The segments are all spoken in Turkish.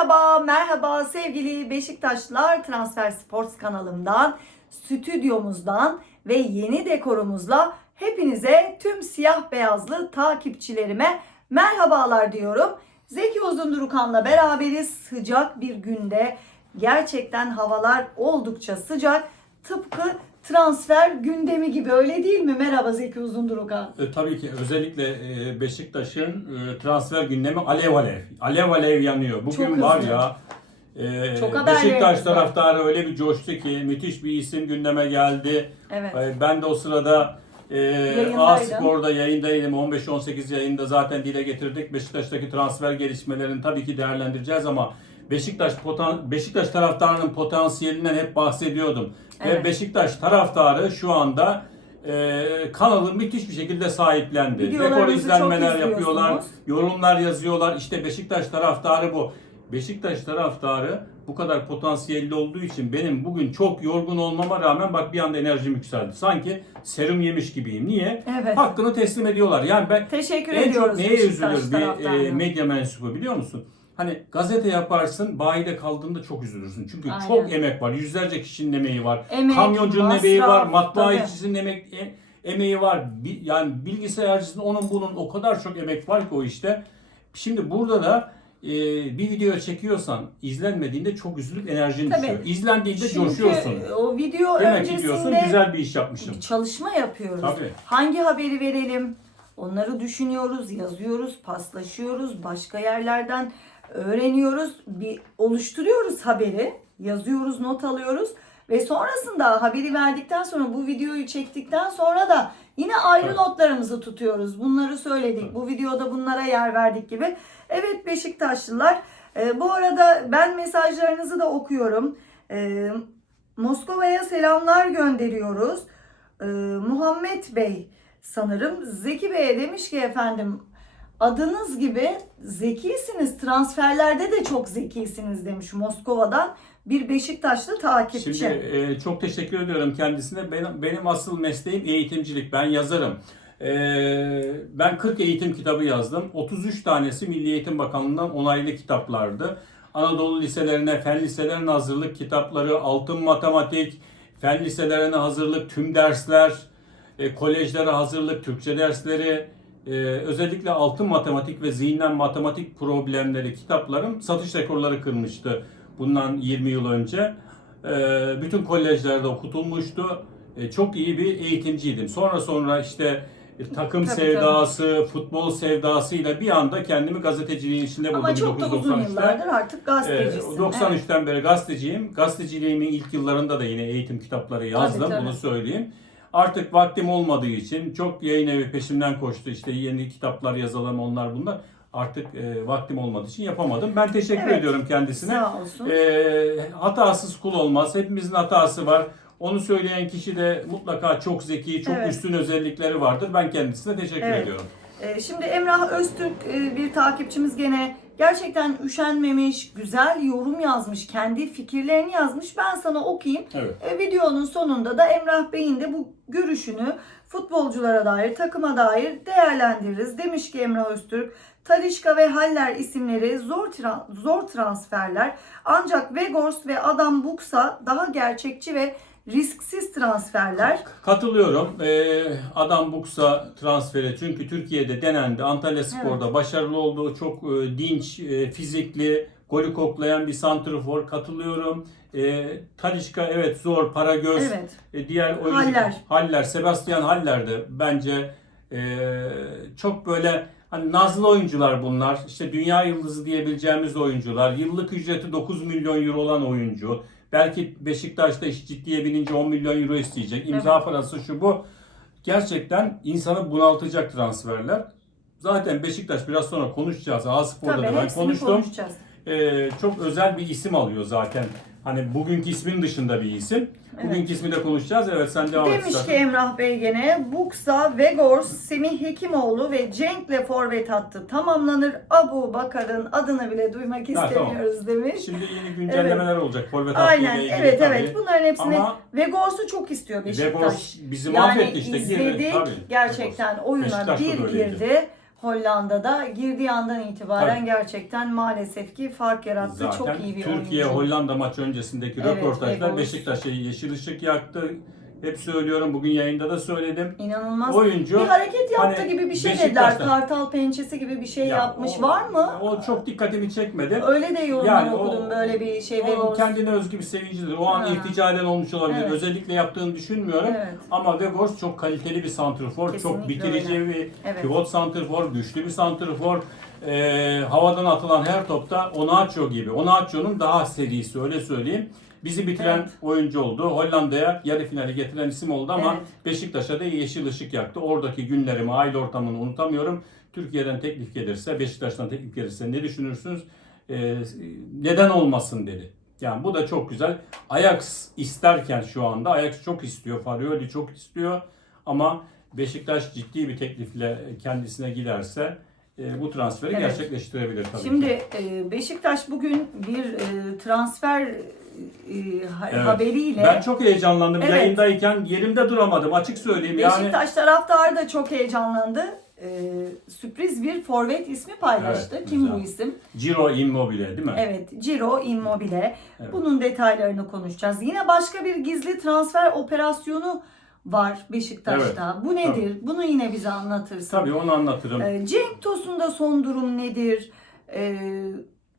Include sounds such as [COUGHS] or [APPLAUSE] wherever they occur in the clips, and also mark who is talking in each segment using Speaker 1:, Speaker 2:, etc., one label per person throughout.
Speaker 1: Merhaba, merhaba sevgili Beşiktaşlılar Transfer Sports kanalımdan, stüdyomuzdan ve yeni dekorumuzla hepinize tüm siyah beyazlı takipçilerime merhabalar diyorum. Zeki Uzundurukan'la beraberiz sıcak bir günde. Gerçekten havalar oldukça sıcak. Tıpkı transfer gündemi gibi öyle değil mi? Merhaba Zeki Uzundurukan.
Speaker 2: E, tabii ki özellikle e, Beşiktaş'ın e, transfer gündemi alev alev. Alev alev yanıyor. Bugün
Speaker 1: Çok
Speaker 2: var
Speaker 1: hızlı.
Speaker 2: ya e,
Speaker 1: Çok
Speaker 2: Beşiktaş
Speaker 1: var.
Speaker 2: taraftarı öyle bir coştu ki müthiş bir isim gündeme geldi.
Speaker 1: Evet.
Speaker 2: E, ben de o sırada e. A Spor'da yayındaydım. 15-18 yayında zaten dile getirdik. Beşiktaş'taki transfer gelişmelerini tabii ki değerlendireceğiz ama Beşiktaş potan Beşiktaş taraftarının potansiyelinden hep bahsediyordum.
Speaker 1: Evet.
Speaker 2: Ve Beşiktaş taraftarı şu anda e, kanalı müthiş bir şekilde sahiplendi. Rekor izlenmeler yapıyorlar, yorumlar yazıyorlar. İşte Beşiktaş taraftarı bu. Beşiktaş taraftarı bu kadar potansiyelli olduğu için benim bugün çok yorgun olmama rağmen bak bir anda enerjim yükseldi. Sanki serum yemiş gibiyim. Niye?
Speaker 1: Evet.
Speaker 2: Hakkını teslim ediyorlar. Yani ben
Speaker 1: Teşekkür
Speaker 2: en çok neye
Speaker 1: Beşiktaş
Speaker 2: üzülür bir e, medya mensubu biliyor musun? Hani gazete yaparsın, bayide kaldığında çok üzülürsün. Çünkü
Speaker 1: Aynen.
Speaker 2: çok emek var. Yüzlerce kişinin emeği var.
Speaker 1: Emek,
Speaker 2: Kamyoncunun
Speaker 1: masraf,
Speaker 2: emeği var, matbaa
Speaker 1: tabii.
Speaker 2: işçisinin emek, e- emeği var. Bi- yani bilgisayarcısının onun bunun o kadar çok emek var ki o işte. Şimdi burada da e, bir video çekiyorsan izlenmediğinde çok üzülüp enerjin
Speaker 1: Tabii.
Speaker 2: düşüyor. İzlendiğinde
Speaker 1: Çünkü
Speaker 2: coşuyorsun.
Speaker 1: o video
Speaker 2: Demek ki diyorsun
Speaker 1: öncesinde
Speaker 2: güzel bir iş yapmışım.
Speaker 1: çalışma yapıyoruz.
Speaker 2: Tabii.
Speaker 1: Hangi haberi verelim? Onları düşünüyoruz, yazıyoruz, paslaşıyoruz, başka yerlerden öğreniyoruz, bir oluşturuyoruz haberi, yazıyoruz, not alıyoruz ve sonrasında haberi verdikten sonra bu videoyu çektikten sonra da yine ayrı
Speaker 2: Evet.
Speaker 1: notlarımızı tutuyoruz. Bunları söyledik.
Speaker 2: Evet.
Speaker 1: Bu videoda bunlara yer verdik gibi. Evet Beşiktaşlılar. e, bu arada ben mesajlarınızı da okuyorum. E, Moskova'ya selamlar gönderiyoruz. Ee, Muhammed Bey sanırım Zeki Bey'e demiş ki efendim adınız gibi zekisiniz transferlerde de çok zekisiniz demiş Moskova'dan bir Beşiktaşlı takipçi.
Speaker 2: Şimdi e, çok teşekkür ediyorum kendisine. Benim, benim asıl mesleğim eğitimcilik. Ben yazarım. E, ben 40 eğitim kitabı yazdım. 33 tanesi Milli Eğitim Bakanlığı'ndan onaylı kitaplardı. Anadolu liselerine, fen liselerine hazırlık kitapları, altın matematik, fen liselerine hazırlık, tüm dersler, e, kolejlere hazırlık, Türkçe dersleri, e, özellikle altın matematik ve zihinden matematik problemleri kitaplarım satış rekorları kırmıştı bundan 20 yıl önce. E, bütün kolejlerde okutulmuştu. E, çok iyi bir eğitimciydim. Sonra sonra işte e, takım
Speaker 1: Tabii,
Speaker 2: sevdası, futbol sevdasıyla bir anda kendimi gazeteciliğin içinde buldum.
Speaker 1: Ama çok da uzun
Speaker 2: 1993'te.
Speaker 1: yıllardır artık gazetecisin.
Speaker 2: 93'ten beri gazeteciyim. Gazeteciliğimin ilk yıllarında da yine eğitim kitapları yazdım.
Speaker 1: Tabii, tabii.
Speaker 2: Bunu söyleyeyim. Artık vaktim olmadığı için çok yayın evi peşimden koştu. İşte yeni kitaplar yazalım onlar bunlar. Artık e, vaktim olmadığı için yapamadım. Ben teşekkür
Speaker 1: Evet.
Speaker 2: ediyorum kendisine.
Speaker 1: Sağ olsun.
Speaker 2: E, hatasız kul olmaz. Hepimizin hatası var. Onu söyleyen kişi de mutlaka çok zeki, çok
Speaker 1: Evet.
Speaker 2: üstün özellikleri vardır. Ben kendisine teşekkür
Speaker 1: Evet.
Speaker 2: ediyorum.
Speaker 1: Ee, Şimdi Emrah Öztürk e, bir takipçimiz gene gerçekten üşenmemiş, güzel yorum yazmış, kendi fikirlerini yazmış. Ben sana okuyayım.
Speaker 2: Evet.
Speaker 1: E, videonun sonunda da Emrah Bey'in de bu görüşünü futbolculara dair, takıma dair değerlendiririz. Demiş ki Emrah Öztürk, Talişka ve Haller isimleri zor tra- zor transferler. Ancak Vegors ve Adam Buksa daha gerçekçi ve risksiz transferler.
Speaker 2: Katılıyorum. Ee, Adam Buksa transferi çünkü Türkiye'de denendi. Antalya Spor'da başarılı oldu. Çok e, dinç, e, fizikli, golü koklayan bir santrfor. Katılıyorum. E, Talişka evet zor, para göz.
Speaker 1: Evet.
Speaker 2: E, diğer oyuncu
Speaker 1: Haller.
Speaker 2: Haller, Sebastian Haller de bence e, çok böyle hani nazlı oyuncular bunlar. İşte dünya yıldızı diyebileceğimiz oyuncular. Yıllık ücreti 9 milyon euro olan oyuncu. Belki Beşiktaş'ta iş ciddiye binince 10 milyon euro isteyecek. İmza parası şu bu. Gerçekten insanı bunaltacak transferler. Zaten Beşiktaş biraz sonra konuşacağız. A Spor'da
Speaker 1: Tabii
Speaker 2: da ben konuştum.
Speaker 1: konuşacağız.
Speaker 2: Ee, çok özel bir isim alıyor zaten. Hani bugünkü ismin dışında bir isim. Bugünkü ismi de konuşacağız. Evet sen devam et.
Speaker 1: Demiş ki
Speaker 2: istersen.
Speaker 1: Emrah Bey gene Buksa, Vegors, Semih Hekimoğlu ve Cenk'le forvet hattı tamamlanır. Abu Bakar'ın adını bile duymak
Speaker 2: Ha,
Speaker 1: istemiyoruz demiş.
Speaker 2: Şimdi yeni güncellemeler olacak. Forvet
Speaker 1: Aynen
Speaker 2: hattıyla ilgili
Speaker 1: evet
Speaker 2: tabii.
Speaker 1: evet bunların hepsini
Speaker 2: Ama
Speaker 1: Vegors'u çok istiyor Beşiktaş.
Speaker 2: Vegors bizi
Speaker 1: yani
Speaker 2: mahvetti işte. Girdi,
Speaker 1: izledik
Speaker 2: tabii.
Speaker 1: gerçekten oyuna
Speaker 2: Beşiktaş'ta
Speaker 1: bir
Speaker 2: da öyleydi.
Speaker 1: girdi. Hollanda'da girdiği andan itibaren
Speaker 2: Tabii.
Speaker 1: gerçekten maalesef ki fark yarattı.
Speaker 2: Zaten
Speaker 1: Çok iyi bir
Speaker 2: Türkiye
Speaker 1: oyuncu.
Speaker 2: Hollanda maçı öncesindeki
Speaker 1: Evet,
Speaker 2: röportajda. Beşiktaş'a yeşil ışık yaktı. Hep söylüyorum bugün yayında da söyledim.
Speaker 1: İnanılmaz.
Speaker 2: Oyuncu
Speaker 1: bir hareket yaptı
Speaker 2: hani
Speaker 1: gibi bir şey
Speaker 2: Beşiktaş'ta-
Speaker 1: dediler. Kartal pençesi gibi bir şey
Speaker 2: Ya
Speaker 1: yapmış.
Speaker 2: o-
Speaker 1: Var mı?
Speaker 2: O çok dikkatimi çekmedi.
Speaker 1: Öyle de yorumlar
Speaker 2: Yani o-
Speaker 1: okudum böyle bir şey.
Speaker 2: O
Speaker 1: Vegors.
Speaker 2: kendine özgü bir sevincidir. O an
Speaker 1: Ha.
Speaker 2: irtica eden olmuş olabilir.
Speaker 1: Evet.
Speaker 2: Özellikle yaptığını düşünmüyorum.
Speaker 1: Evet.
Speaker 2: Ama Vegors çok kaliteli bir santrfor, çok
Speaker 1: Kesinlikle
Speaker 2: bitirici
Speaker 1: öyle.
Speaker 2: bir
Speaker 1: Evet.
Speaker 2: pivot santrfor, güçlü bir santrfor. Ee, havadan atılan her topta Onaço gibi. Onaço'nun daha serisi öyle söyleyeyim. Bizi bitiren
Speaker 1: Evet.
Speaker 2: oyuncu oldu. Hollanda'ya yarı finali getiren isim oldu ama
Speaker 1: Evet.
Speaker 2: Beşiktaş'a da yeşil ışık yaktı. Oradaki günlerimi, aile ortamını unutamıyorum. Türkiye'den teklif gelirse, Beşiktaş'tan teklif gelirse ne düşünürsünüz? Ee, neden olmasın dedi. Yani bu da çok güzel. Ajax isterken şu anda Ajax çok istiyor. Farioli çok istiyor. Ama Beşiktaş ciddi bir teklifle kendisine giderse e, bu transferi
Speaker 1: Evet.
Speaker 2: gerçekleştirebilir tabii
Speaker 1: Şimdi
Speaker 2: ki.
Speaker 1: e, Beşiktaş bugün bir e, transfer e, ha-
Speaker 2: Evet.
Speaker 1: haberiyle
Speaker 2: Ben çok heyecanlandım.
Speaker 1: Evet.
Speaker 2: Yayındayken yerimde duramadım. Açık söyleyeyim. Yani
Speaker 1: Beşiktaş taraftarı da çok heyecanlandı. E, sürpriz bir forvet ismi paylaştı.
Speaker 2: Evet,
Speaker 1: Kim
Speaker 2: güzel.
Speaker 1: bu isim?
Speaker 2: Ciro Immobile değil mi?
Speaker 1: Evet, Ciro Immobile.
Speaker 2: Evet.
Speaker 1: Bunun detaylarını konuşacağız. Yine başka bir gizli transfer operasyonu var Beşiktaş'ta. Bu nedir? Bunu yine bize anlatırsın.
Speaker 2: Tabii onu anlatırım.
Speaker 1: Ee, Cenk Tosun'da son durum nedir? Ee,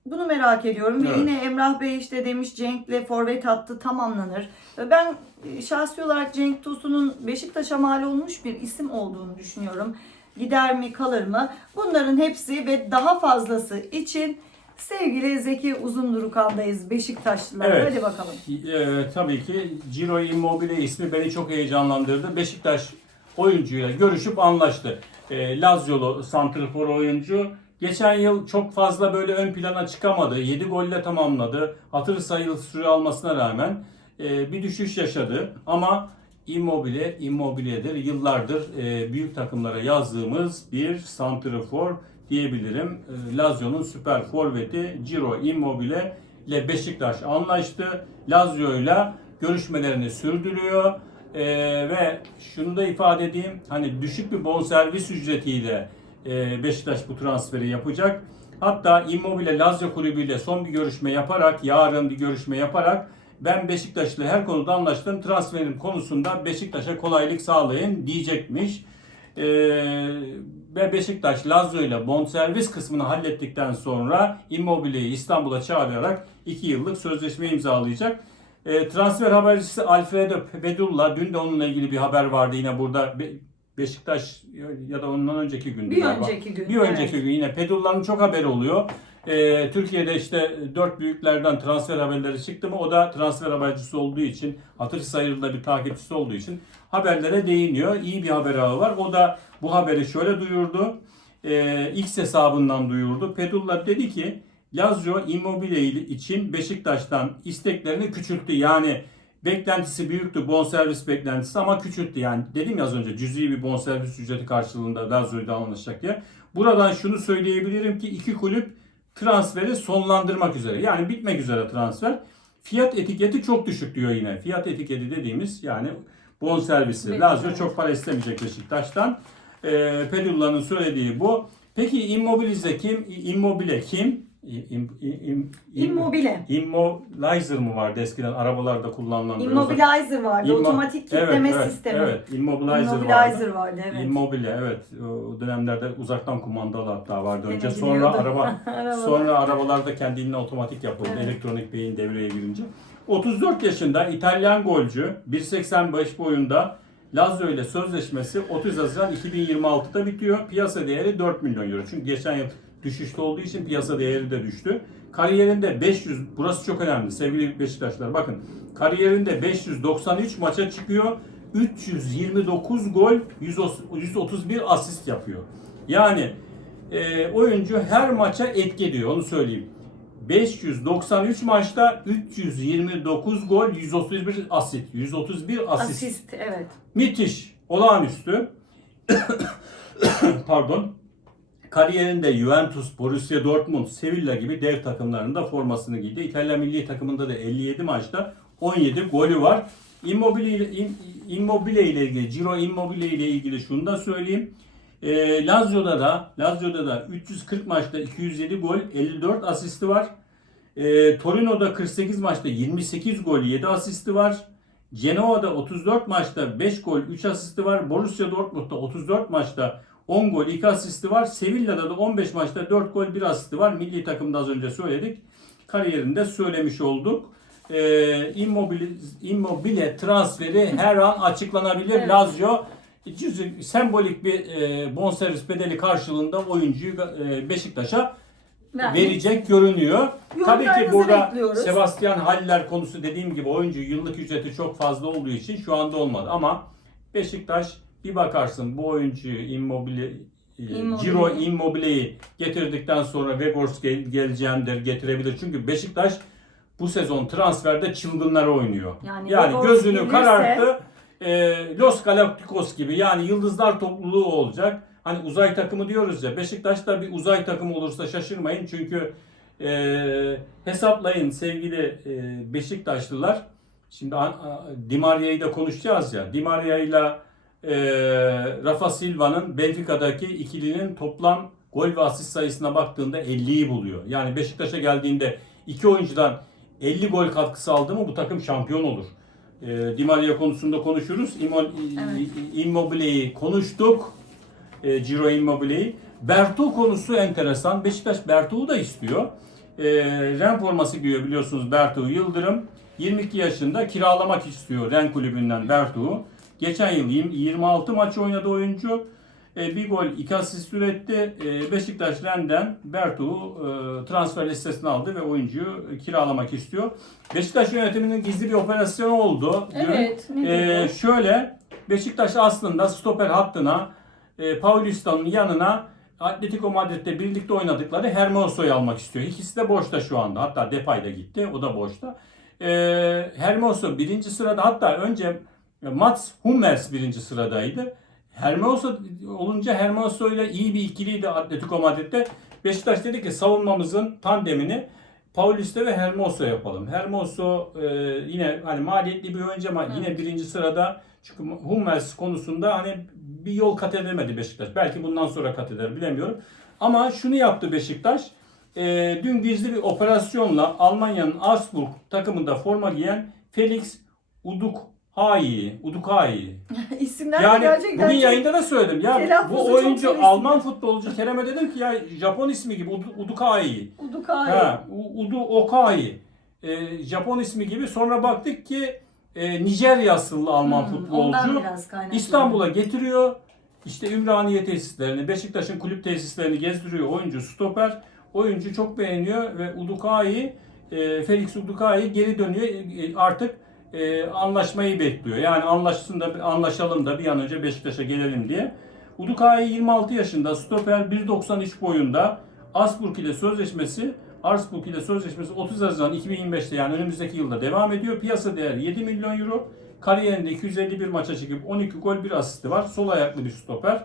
Speaker 1: bunu merak ediyorum.
Speaker 2: Evet.
Speaker 1: Ve yine Emrah Bey işte demiş Cenk'le forvet hattı tamamlanır. Ben e, şahsi olarak Cenk Tosun'un Beşiktaş'a mal olmuş bir isim olduğunu düşünüyorum. Gider mi kalır mı? Bunların hepsi ve daha fazlası için sevgili Zeki Uzundurukan'dayız Beşiktaşlılar.
Speaker 2: Evet.
Speaker 1: Hadi bakalım.
Speaker 2: Ee, tabii ki Ciro Immobile ismi beni çok heyecanlandırdı. Beşiktaş oyuncuyla görüşüp anlaştı. Ee, Laziolu santrfor oyuncu. Geçen yıl çok fazla böyle ön plana çıkamadı. 7 golle tamamladı. Hatır sayılı süre almasına rağmen e, bir düşüş yaşadı. Ama Immobile, Immobile'dir. Yıllardır e, büyük takımlara yazdığımız bir santrfor diyebilirim. E, Lazio'nun süper forveti Ciro Immobile ile Beşiktaş anlaştı. Lazio ile görüşmelerini sürdürüyor. E, ve şunu da ifade edeyim. Hani düşük bir bonservis ücretiyle Beşiktaş bu transferi yapacak. Hatta Immobile Lazio kulübüyle son bir görüşme yaparak, yarın bir görüşme yaparak ben Beşiktaş'la her konuda anlaştım. Transferim konusunda Beşiktaş'a kolaylık sağlayın diyecekmiş. Ee, ve Beşiktaş Lazio ile bonservis kısmını hallettikten sonra Immobile'yi İstanbul'a çağırarak 2 yıllık sözleşme imzalayacak. Ee, transfer habercisi Alfredo Pedulla dün de onunla ilgili bir haber vardı yine burada Beşiktaş ya da ondan önceki gündü
Speaker 1: Bir
Speaker 2: galiba.
Speaker 1: önceki gün.
Speaker 2: Bir önceki gün yine Pedulla'nın çok haberi oluyor. Ee, Türkiye'de işte dört büyüklerden transfer haberleri çıktı mı o da transfer habercisi olduğu için hatır sayılı bir takipçisi olduğu için haberlere değiniyor. İyi bir haber ağı var. O da bu haberi şöyle duyurdu. Ee, X hesabından duyurdu. Pedulla dedi ki Lazio Immobile için Beşiktaş'tan isteklerini küçülttü. Yani beklentisi büyüktü bonservis beklentisi ama küçülttü. Yani dedim ya az önce cüzi bir bonservis ücreti karşılığında Lazio'yla anlaşacak diye. Buradan şunu söyleyebilirim ki iki kulüp transferi sonlandırmak üzere. Yani bitmek üzere transfer. Fiyat etiketi çok düşük diyor yine. Fiyat etiketi dediğimiz yani bonservisi. Lazio çok para istemeyecek Beşiktaş'tan. Ee, Pedulla'nın söylediği bu. Peki Immobilize kim? Immobile kim? İm, im, im, im,
Speaker 1: Immobile.
Speaker 2: Immobilizer mı vardı eskiden arabalarda kullanılan? böyle
Speaker 1: Immobilizer vardı.
Speaker 2: Immo-
Speaker 1: Otomatik
Speaker 2: Evet,
Speaker 1: kitleme
Speaker 2: evet,
Speaker 1: sistemi.
Speaker 2: Evet, Immobilizer,
Speaker 1: Immobilizer
Speaker 2: vardı.
Speaker 1: vardı. evet.
Speaker 2: Immobile evet. O dönemlerde uzaktan kumandalı hatta vardı önce. Sonra [LAUGHS] araba
Speaker 1: Arabalar.
Speaker 2: sonra arabalarda kendiliğinden otomatik yapıldı.
Speaker 1: Evet.
Speaker 2: Elektronik beyin devreye girince. 34 yaşında İtalyan golcü 1.85 boyunda Lazio ile sözleşmesi 30 Haziran 2026'da bitiyor. Piyasa değeri 4 milyon euro. Çünkü geçen yıl düşüşte olduğu için piyasa değeri de düştü. Kariyerinde 500, burası çok önemli sevgili Beşiktaşlar bakın. Kariyerinde 593 maça çıkıyor. 329 gol, 131 asist yapıyor. Yani e, oyuncu her maça etki ediyor onu söyleyeyim. 593 maçta 329 gol, 131 asist. 131 asist.
Speaker 1: Asist evet.
Speaker 2: Müthiş, olağanüstü. [COUGHS] Pardon. Kariyerinde Juventus, Borussia Dortmund, Sevilla gibi dev takımlarında formasını giydi. İtalya milli takımında da 57 maçta 17 golü var. Immobile ile, Im- Immobile ile ilgili, Ciro Immobile ile ilgili şunu da söyleyeyim. E, Lazio'da da Lazio'da da 340 maçta 207 gol, 54 asisti var. E, Torino'da 48 maçta 28 gol, 7 asisti var. Genoa'da 34 maçta 5 gol, 3 asisti var. Borussia Dortmund'da 34 maçta 10 gol, 2 asisti var. Sevilla'da da 15 maçta 4 gol, 1 asisti var. Milli takımda az önce söyledik. Kariyerinde söylemiş olduk. Ee, Immobile, Immobile transferi her an açıklanabilir.
Speaker 1: Evet.
Speaker 2: Lazio cüzü- sembolik bir e, bonservis bedeli karşılığında oyuncuyu e, Beşiktaş'a
Speaker 1: Yani
Speaker 2: verecek görünüyor. Tabii ki burada
Speaker 1: bekliyoruz.
Speaker 2: Sebastian Haller konusu dediğim gibi oyuncu yıllık ücreti çok fazla olduğu için şu anda olmadı ama Beşiktaş bir bakarsın bu oyuncuyu Immobile e,
Speaker 1: Immobile.
Speaker 2: Ciro Immobile'yi getirdikten sonra Vegors gel, geleceğim der getirebilir. Çünkü Beşiktaş bu sezon transferde çılgınlara oynuyor.
Speaker 1: Yani
Speaker 2: Yani, gözünü
Speaker 1: gelirse-
Speaker 2: kararttı. E, Los Galacticos gibi yani yıldızlar topluluğu olacak. Hani uzay takımı diyoruz ya. Beşiktaş da bir uzay takımı olursa şaşırmayın. Çünkü e, hesaplayın sevgili e, Beşiktaşlılar. Şimdi a- a- Di Maria'yı da konuşacağız ya. Di Maria ile e, Rafa Silva'nın Benfica'daki ikilinin toplam gol ve asist sayısına baktığında 50'yi buluyor. Yani Beşiktaş'a geldiğinde iki oyuncudan 50 gol katkısı aldı mı bu takım şampiyon olur. E, Di Maria konusunda konuşuruz.
Speaker 1: Evet.
Speaker 2: Immobile'yi konuştuk. E, Ciro Immobile'yi. Bertu konusu enteresan. Beşiktaş Bertu'yu da istiyor. E, Ren forması giyiyor biliyorsunuz Bertu Yıldırım. 22 yaşında kiralamak istiyor Ren kulübünden Bertu'yu. Geçen yıl 20 26 maç oynadı oyuncu. E, bir gol, iki asist üretti. E, Beşiktaş Ren'den Bertu'yu e, transfer listesine aldı ve oyuncuyu kiralamak istiyor. Beşiktaş yönetiminin gizli bir operasyonu oldu.
Speaker 1: Evet. Diyor?
Speaker 2: şöyle Beşiktaş aslında stoper hattına e, Paulista'nın yanına Atletico Madrid'de birlikte oynadıkları Hermoso'yu almak istiyor. İkisi de boşta şu anda. Hatta Depay da gitti. O da boşta. Ee, Hermoso birinci sırada. Hatta önce Mats Hummels birinci sıradaydı. Hermoso olunca Hermoso ile iyi bir ikiliydi Atletico Madrid'de. Beşiktaş dedi ki savunmamızın tandemini Paulista ve Hermoso yapalım. Hermoso e, yine hani maliyetli bir oyuncu ama yine birinci sırada çünkü Hummels konusunda hani bir yol kat edemedi Beşiktaş. Belki bundan sonra kat eder bilemiyorum. Ama şunu yaptı Beşiktaş. E, dün gizli bir operasyonla Almanya'nın Augsburg takımında forma giyen Felix Udukhayi, Udukhayi. [LAUGHS]
Speaker 1: İsimler
Speaker 2: Yani
Speaker 1: gerçekten
Speaker 2: bugün
Speaker 1: çok-
Speaker 2: yayında da söyledim. Ya
Speaker 1: Telaffuzu
Speaker 2: bu
Speaker 1: çok
Speaker 2: oyuncu. Alman futbolcu Kerem'e dedim ki ya Japon ismi gibi Ud- Udukhayi.
Speaker 1: Udukay.
Speaker 2: Ha, U- Udu Okai. Ee, Japon ismi gibi. Sonra baktık ki e, Nijerya asıllı Alman
Speaker 1: Hmm, ondan
Speaker 2: futbolcu.
Speaker 1: biraz kaynaklı.
Speaker 2: İstanbul'a getiriyor. İşte Ümraniye tesislerini, Beşiktaş'ın kulüp tesislerini gezdiriyor oyuncu stoper. Oyuncu çok beğeniyor ve Udukai, e, Felix Udukai geri dönüyor. E, artık e, anlaşmayı bekliyor. Yani anlaşsın da anlaşalım da bir an önce Beşiktaş'a gelelim diye. Udukai 26 yaşında, stoper 1.93 boyunda. Asburg ile sözleşmesi Arsburg ile sözleşmesi 30 Haziran 2025'te yani önümüzdeki yılda devam ediyor. Piyasa değeri 7 milyon euro. Kariyerinde 251 maça çıkıp 12 gol 1 asisti var. Sol ayaklı bir stoper.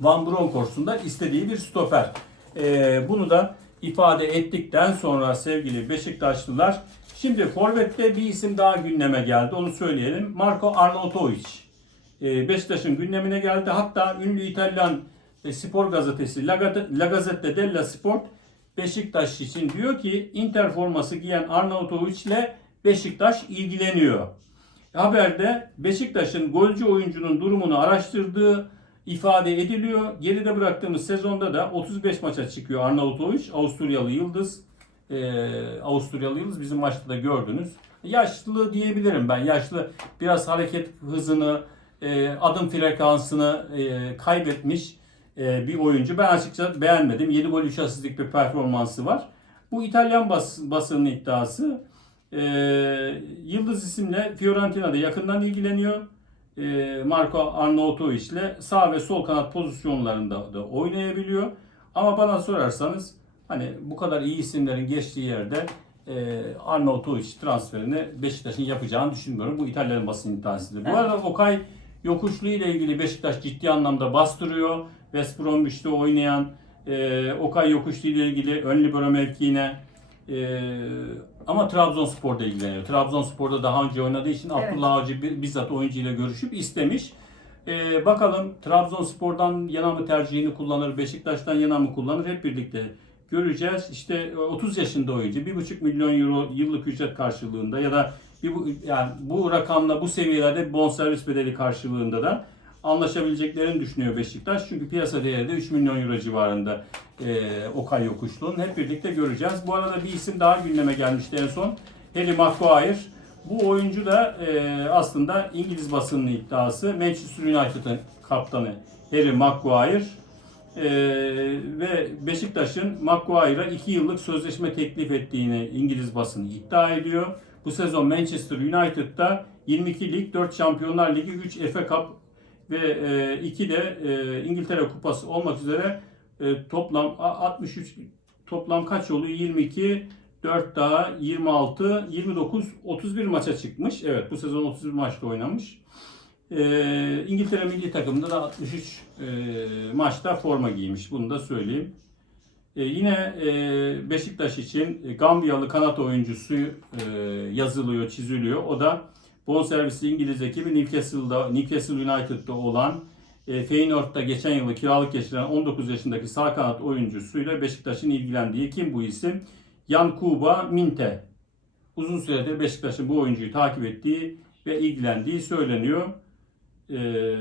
Speaker 2: Van Bronckhorst'un istediği bir stoper. Ee, bunu da ifade ettikten sonra sevgili Beşiktaşlılar şimdi Forvet'te bir isim daha gündeme geldi. Onu söyleyelim. Marco Arnautovic. Ee, Beşiktaş'ın gündemine geldi. Hatta ünlü İtalyan e, spor gazetesi La Gazzetta della Sport Beşiktaş için diyor ki Inter forması giyen Arnautovic ile Beşiktaş ilgileniyor. Haberde Beşiktaş'ın golcü oyuncunun durumunu araştırdığı ifade ediliyor. Geride bıraktığımız sezonda da 35 maça çıkıyor Arnautovic, Avusturyalı Yıldız. Ee, Avusturyalı Yıldız bizim maçta da gördünüz. Yaşlı diyebilirim ben. Yaşlı biraz hareket hızını, e, adım frekansını e, kaybetmiş e, bir oyuncu. Ben açıkça beğenmedim. 7 gol 3 asistlik bir performansı var. Bu İtalyan bas, basının iddiası. Ee, Yıldız isimle Fiorentina'da yakından ilgileniyor. Ee, Marco Arnautovic ile sağ ve sol kanat pozisyonlarında da oynayabiliyor. Ama bana sorarsanız hani bu kadar iyi isimlerin geçtiği yerde e, Arnautovic transferini Beşiktaş'ın yapacağını düşünmüyorum. Bu İtalyan basın iddiasıdır. Bu
Speaker 1: Evet.
Speaker 2: arada Okay Yokuşlu ile ilgili Beşiktaş ciddi anlamda bastırıyor. West Bromwich'te oynayan e, Okay Yokuşlu ile ilgili ön libero mevkiine e, ama Trabzonspor'da ilgileniyor. Trabzonspor'da daha önce oynadığı için
Speaker 1: Evet.
Speaker 2: Abdullah Avcı bir- bizzat oyuncuyla görüşüp istemiş. Ee, bakalım Trabzonspor'dan yana mı tercihini kullanır, Beşiktaş'tan yana mı kullanır hep birlikte göreceğiz. İşte e, 30 yaşında oyuncu 1,5 milyon euro yıllık ücret karşılığında ya da bir, yani bu rakamla bu seviyelerde bonservis bedeli karşılığında da anlaşabileceklerini düşünüyor Beşiktaş. Çünkü piyasa değeri de 3 milyon euro civarında e, Okay Yokuşlu'nun. Hep birlikte göreceğiz. Bu arada bir isim daha gündeme gelmişti en son. Harry Maguire. Bu oyuncu da e, aslında İngiliz basının iddiası. Manchester United'ın kaptanı Harry Maguire. E, ve Beşiktaş'ın Maguire'a 2 yıllık sözleşme teklif ettiğini İngiliz basını iddia ediyor. Bu sezon Manchester United'da 22 lig, 4 Şampiyonlar Ligi, 3 FA Cup ve 2 de e, İngiltere Kupası olmak üzere e, toplam a- 63 toplam kaç oluyor? 22 4 daha 26 29 31 maça çıkmış. Evet bu sezon 31 maçta oynamış. E, İngiltere milli takımında da 63 e, maçta forma giymiş. Bunu da söyleyeyim. E, yine e, Beşiktaş için Gambiyalı kanat oyuncusu e, yazılıyor, çiziliyor. O da bonservisli İngiliz ekibi Newcastle'da, Newcastle United'da olan e, Feyenoord'da geçen yılı kiralık geçiren 19 yaşındaki sağ kanat oyuncusuyla Beşiktaş'ın ilgilendiği kim bu isim? Yankuba Minte. Uzun süredir Beşiktaş'ın bu oyuncuyu takip ettiği ve ilgilendiği söyleniyor. Ee,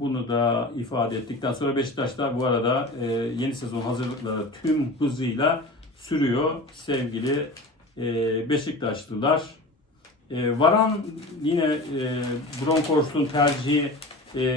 Speaker 2: bunu da ifade ettikten sonra Beşiktaş'ta bu arada e, yeni sezon hazırlıkları tüm hızıyla sürüyor sevgili e, Beşiktaşlılar. E, Varan yine e, tercihi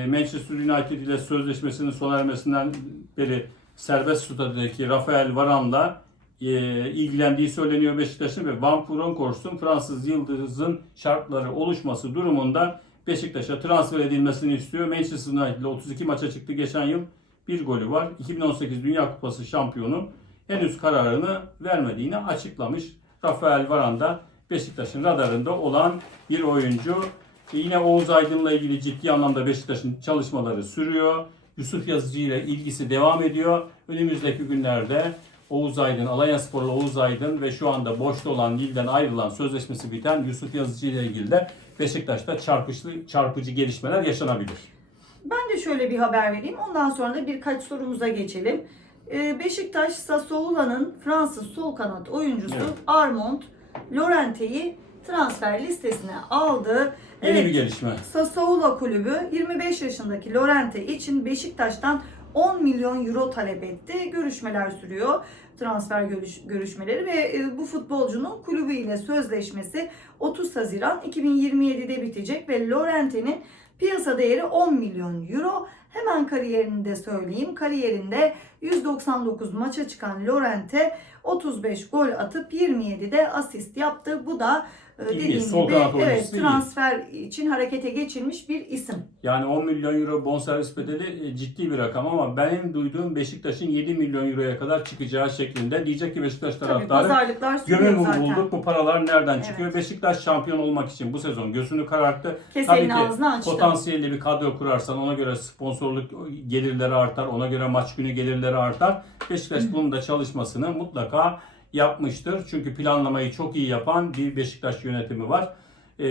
Speaker 2: Manchester United ile sözleşmesinin sona ermesinden beri serbest statüdeki Rafael Varan'la ilgilendiği söyleniyor Beşiktaş'ın ve Van Bronckhorst'un Fransız Yıldız'ın şartları oluşması durumunda Beşiktaş'a transfer edilmesini istiyor. Manchester United ile 32 maça çıktı geçen yıl. Bir golü var. 2018 Dünya Kupası şampiyonu henüz kararını vermediğini açıklamış. Rafael Varane da Beşiktaş'ın radarında olan bir oyuncu. E, Yine Oğuz Aydın'la ilgili ciddi anlamda Beşiktaş'ın çalışmaları sürüyor. Yusuf Yazıcı ile ilgisi devam ediyor. Önümüzdeki günlerde Oğuz Aydın, Alanya Sporlu Oğuz Aydın ve şu anda boşta olan Lille'den ayrılan sözleşmesi biten Yusuf Yazıcı ile ilgili de Beşiktaş'ta çarpıcı, çarpıcı gelişmeler yaşanabilir.
Speaker 1: Ben de şöyle bir haber vereyim. Ondan sonra da birkaç sorumuza geçelim. Ee, Beşiktaş Sassuolo'nun Fransız sol kanat oyuncusu
Speaker 2: Evet.
Speaker 1: Armand Lorente'yi transfer listesine aldı.
Speaker 2: Yeni bir gelişme.
Speaker 1: Sassuolo kulübü 25 yaşındaki Lorente için Beşiktaş'tan 10 milyon euro talep etti. Görüşmeler sürüyor. Transfer görüş, görüşmeleri ve e, bu futbolcunun kulübüyle sözleşmesi 30 Haziran 2027'de bitecek ve Lorente'nin piyasa değeri 10 milyon euro. Hemen kariyerini de söyleyeyim. Kariyerinde 199 maça çıkan Lorente 35 gol atıp 27'de asist yaptı. Bu da e,
Speaker 2: İyi,
Speaker 1: dediğim gibi evet,
Speaker 2: iyi.
Speaker 1: transfer için harekete geçilmiş bir isim.
Speaker 2: Yani 10 milyon euro bonservis bedeli e, ciddi bir rakam ama benim duyduğum Beşiktaş'ın 7 milyon euroya kadar çıkacağı şeklinde. Diyecek ki Beşiktaş taraftarı
Speaker 1: pazarlıklar sürüyor
Speaker 2: gömü mü
Speaker 1: zaten.
Speaker 2: bulduk bu paralar nereden
Speaker 1: Evet.
Speaker 2: çıkıyor? Beşiktaş şampiyon olmak için bu sezon gözünü kararttı.
Speaker 1: Kesenin
Speaker 2: Tabii ki
Speaker 1: açtı.
Speaker 2: potansiyelli bir kadro kurarsan ona göre sponsorluk gelirleri artar, ona göre maç günü gelirleri artar. Beşiktaş bunun da çalışmasını mutlaka yapmıştır. Çünkü planlamayı çok iyi yapan bir Beşiktaş yönetimi var. Ee,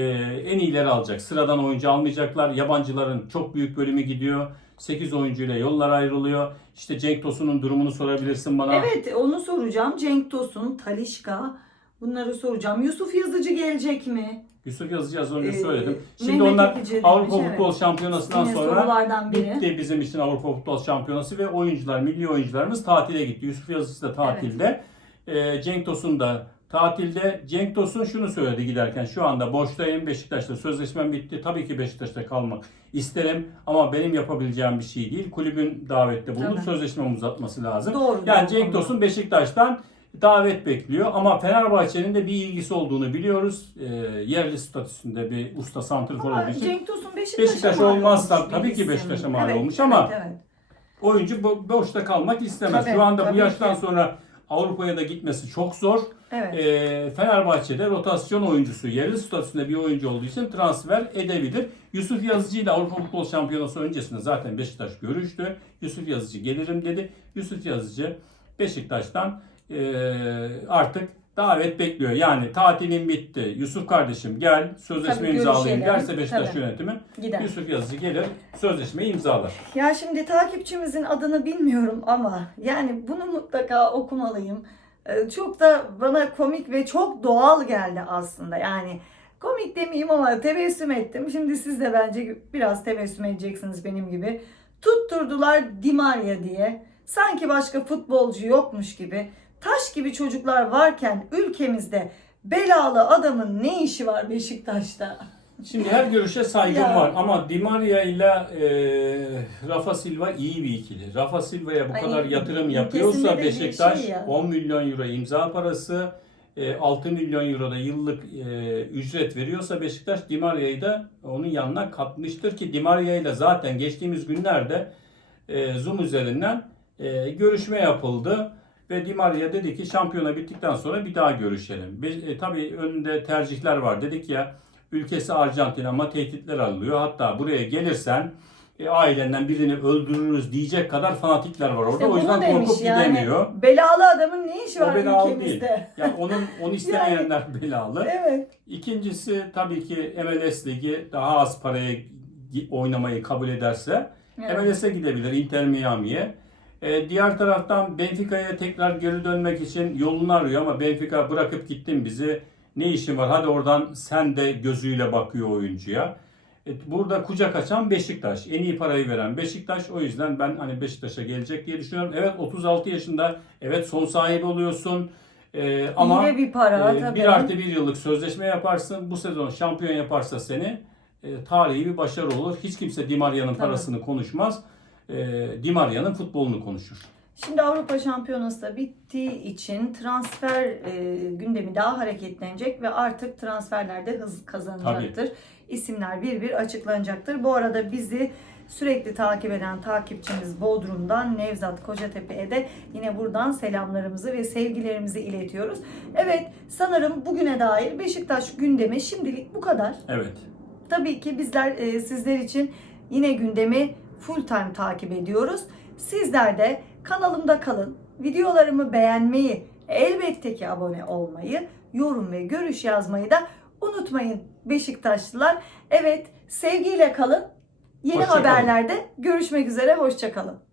Speaker 2: en iyileri alacak. Sıradan oyuncu almayacaklar. Yabancıların çok büyük bölümü gidiyor. 8 oyuncuyla yollar ayrılıyor. İşte Cenk Tosun'un durumunu sorabilirsin bana.
Speaker 1: Evet onu soracağım. Cenk Tosun, Talişka bunları soracağım. Yusuf Yazıcı gelecek mi?
Speaker 2: Yusuf Yazıcı az önce
Speaker 1: Ee,
Speaker 2: söyledim. Şimdi
Speaker 1: Mehmet
Speaker 2: onlar
Speaker 1: Ekici demiş,
Speaker 2: Avrupa
Speaker 1: evet.
Speaker 2: Futbol Şampiyonası'ndan
Speaker 1: Yine
Speaker 2: sonra
Speaker 1: biri.
Speaker 2: bitti bizim için Avrupa Futbol Şampiyonası ve oyuncular, milli oyuncularımız tatile gitti. Yusuf Yazıcı da tatilde. Ee, Cenk Tosun da tatilde. Cenk Tosun şunu söyledi giderken şu anda boştayım Beşiktaş'ta sözleşmem bitti. Tabii ki Beşiktaş'ta kalmak isterim ama benim yapabileceğim bir şey değil. Kulübün davette bulunup
Speaker 1: Tabii.
Speaker 2: sözleşmemi uzatması lazım.
Speaker 1: Doğru.
Speaker 2: Yani. Cenk Tosun Beşiktaş'tan davet bekliyor ama Fenerbahçe'nin de bir ilgisi olduğunu biliyoruz. Ee, yerli statüsünde bir usta santrfor için.
Speaker 1: Cenk Tosun Beşiktaş'a
Speaker 2: Beşiktaş olmazsa tabii ki. Beşiktaş'a mal
Speaker 1: Evet,
Speaker 2: olmuş ama
Speaker 1: evet, evet.
Speaker 2: oyuncu bo- boşta kalmak istemez.
Speaker 1: Tabii,
Speaker 2: Şu anda bu yaştan
Speaker 1: ki.
Speaker 2: sonra Avrupa'ya da gitmesi çok zor.
Speaker 1: Evet.
Speaker 2: Ee, Fenerbahçe'de rotasyon oyuncusu, yerli statüsünde bir oyuncu olduğu için transfer edebilir. Yusuf Yazıcı ile Avrupa Futbol Şampiyonası öncesinde zaten Beşiktaş görüştü. Yusuf Yazıcı gelirim dedi. Yusuf Yazıcı Beşiktaş'tan ee, artık davet bekliyor. Yani tatilin bitti. Yusuf kardeşim gel sözleşme
Speaker 1: Tabii,
Speaker 2: imzalayayım
Speaker 1: görüşelim.
Speaker 2: derse Beşiktaş
Speaker 1: Tabii.
Speaker 2: yönetimi
Speaker 1: Gider.
Speaker 2: Yusuf Yazıcı gelir sözleşmeyi imzalar.
Speaker 1: Ya şimdi takipçimizin adını bilmiyorum ama yani bunu mutlaka okumalıyım. Ee, Çok da bana komik ve çok doğal geldi aslında. Yani komik demeyeyim ama tebessüm ettim. Şimdi siz de bence biraz tebessüm edeceksiniz benim gibi. Tutturdular Di Maria diye. Sanki başka futbolcu yokmuş gibi. Taş gibi çocuklar varken ülkemizde belalı adamın ne işi var Beşiktaş'ta?
Speaker 2: Şimdi her görüşe saygım
Speaker 1: Ya.
Speaker 2: var ama Di Maria ile e, Rafa Silva iyi bir ikili. Rafa Silva'ya bu
Speaker 1: Ay,
Speaker 2: kadar yatırım yapıyorsa
Speaker 1: bir
Speaker 2: Beşiktaş
Speaker 1: şey ya.
Speaker 2: 10 milyon euro imza parası, e, 6 milyon euro da yıllık e, ücret veriyorsa Beşiktaş Di Maria'yı da onun yanına katmıştır ki Di Maria ile zaten geçtiğimiz günlerde e, Zoom üzerinden e, görüşme yapıldı. Ve Di Maria dedi ki şampiyona bittikten sonra bir daha görüşelim. Be, e, tabii önünde tercihler var. Dedik ya ülkesi Arjantin ama tehditler alıyor. Hatta buraya gelirsen e, ailenden birini öldürürüz diyecek kadar fanatikler var orada.
Speaker 1: İşte
Speaker 2: o yüzden korkup
Speaker 1: yani.
Speaker 2: gidemiyor.
Speaker 1: Belalı adamın ne işi
Speaker 2: O
Speaker 1: var
Speaker 2: belalı
Speaker 1: ülkemizde?
Speaker 2: değil. [LAUGHS] Yani onun onu istemeyenler belalı.
Speaker 1: Evet.
Speaker 2: İkincisi tabii ki MLS Ligi daha az paraya oynamayı kabul ederse
Speaker 1: evet.
Speaker 2: MLS'e gidebilir Inter Miami'ye. Ee, diğer taraftan Benfica'ya tekrar geri dönmek için yolunu arıyor ama Benfica bırakıp gittin bizi. Ne işin var? Hadi oradan sen de gözüyle bakıyor oyuncuya. E, Burada kucak açan Beşiktaş. En iyi parayı veren Beşiktaş. O yüzden ben hani Beşiktaş'a gelecek diye düşünüyorum. Evet 36 yaşında. Evet son sahibi oluyorsun. E, ama
Speaker 1: İyi de bir para
Speaker 2: ee,
Speaker 1: tabii.
Speaker 2: bir artı bir yıllık sözleşme yaparsın. Bu sezon şampiyon yaparsa seni e, tarihi bir başarı olur. Hiç kimse Di Maria'nın parasını konuşmaz. E, Di Maria'nın futbolunu konuşur.
Speaker 1: Şimdi Avrupa Şampiyonası da bittiği için transfer e, gündemi daha hareketlenecek ve artık transferlerde hız kazanacaktır. İsimler bir bir açıklanacaktır. Bu arada bizi sürekli takip eden takipçimiz Bodrum'dan Nevzat Kocatepe'ye de yine buradan selamlarımızı ve sevgilerimizi iletiyoruz. Evet sanırım bugüne dair Beşiktaş gündemi şimdilik bu kadar.
Speaker 2: Evet.
Speaker 1: Tabii ki bizler e, sizler için yine gündemi full time takip ediyoruz. Sizler de kanalımda kalın. Videolarımı beğenmeyi, elbette ki abone olmayı, yorum ve görüş yazmayı da unutmayın Beşiktaşlılar. Evet, sevgiyle kalın. Yeni
Speaker 2: Hoşça kalın.
Speaker 1: haberlerde görüşmek üzere. Hoşçakalın.